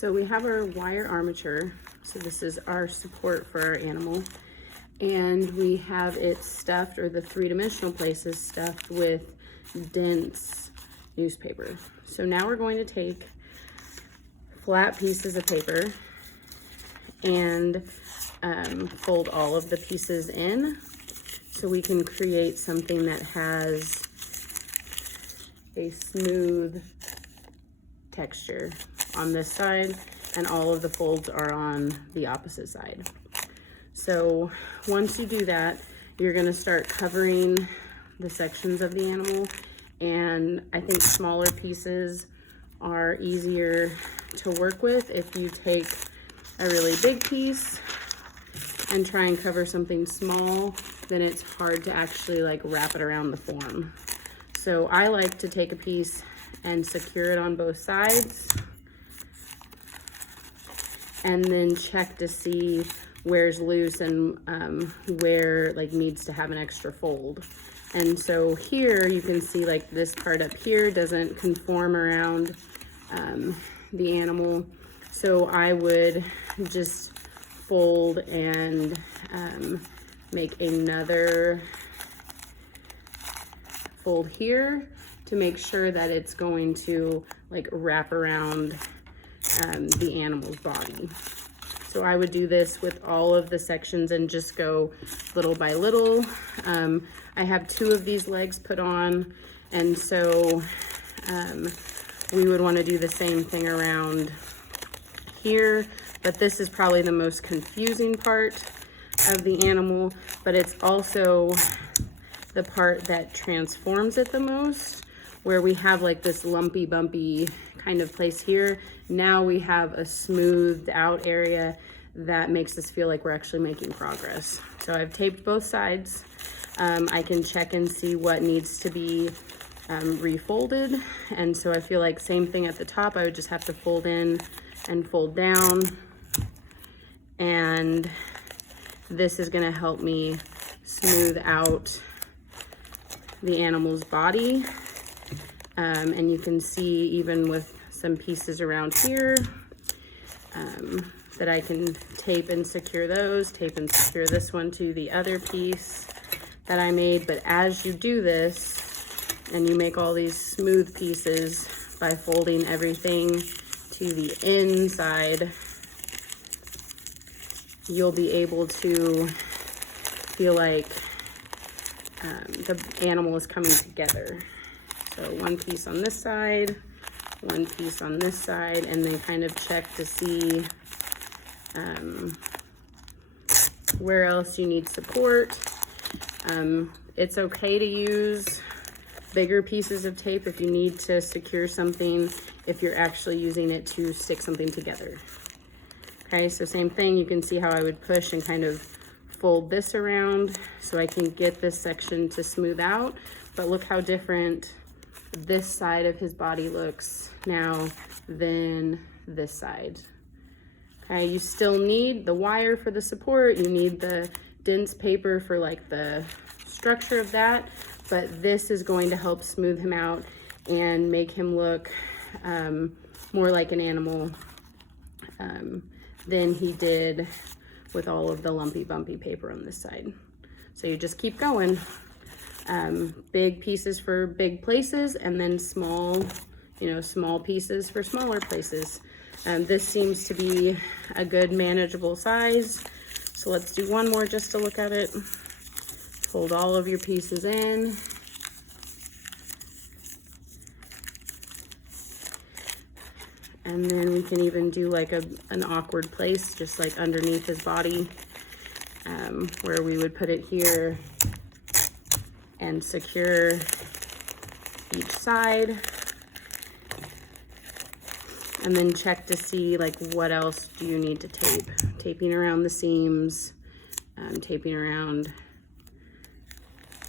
So we have our wire armature. So this is our support for our animal. And we have it stuffed, or the three-dimensional places stuffed with dense newspaper. So now we're going to take flat pieces of paper and fold all of the pieces in so we can create something that has a smooth texture on this side, and all of the folds are on the opposite side. So once you do that, you're going to start covering the sections of the animal, and I think smaller pieces are easier to work with. If you take a really big piece and try and cover something small, then it's hard to actually like wrap it around the form. So I like to take a piece and secure it on both sides, and then check to see where's loose and where like needs to have an extra fold. And so here you can see like this part up here doesn't conform around the animal. So I would just fold and make another fold here to make sure that it's going to like wrap around the animal's body. So I would do this with all of the sections and just go little by little. I have 2 of these legs put on, and so we would want to do the same thing around here, but this is probably the most confusing part of the animal, but it's also the part that transforms it the most, where we have like this lumpy bumpy kind of place here. Now we have a smoothed out area that makes us feel like we're actually making progress. So I've taped both sides. I can check and see what needs to be refolded, and so I feel like same thing at the top. I would just have to fold in and fold down, and this is going to help me smooth out the animal's body. And you can see even with some pieces around here that I can tape and secure those, tape and secure this one to the other piece that I made. But as you do this and you make all these smooth pieces by folding everything to the inside, you'll be able to feel like the animal is coming together. So one piece on this side, one piece on this side, and then kind of check to see where else you need support. It's okay to use bigger pieces of tape if you need to secure something, if you're actually using it to stick something together. Okay, so same thing, you can see how I would push and kind of fold this around so I can get this section to smooth out. But look how different this side of his body looks now than this side. Okay, you still need the wire for the support, you need the dense paper for like the structure of that, but this is going to help smooth him out and make him look more like an animal than he did with all of the lumpy bumpy paper on this side. So you just keep going. Big pieces for big places, and then small, small pieces for smaller places. This seems to be a good manageable size. So let's do one more just to look at it. Fold all of your pieces in. And then we can even do like an awkward place, just like underneath his body, where we would put it here and secure each side. And then check to see like what else do you need to tape. Taping around the seams, taping around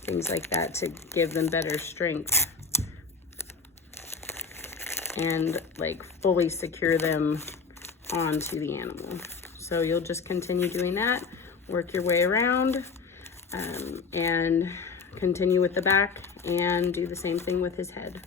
things like that to give them better strength. And like fully secure them onto the animal. So you'll just continue doing that, work your way around, and continue with the back and do the same thing with his head.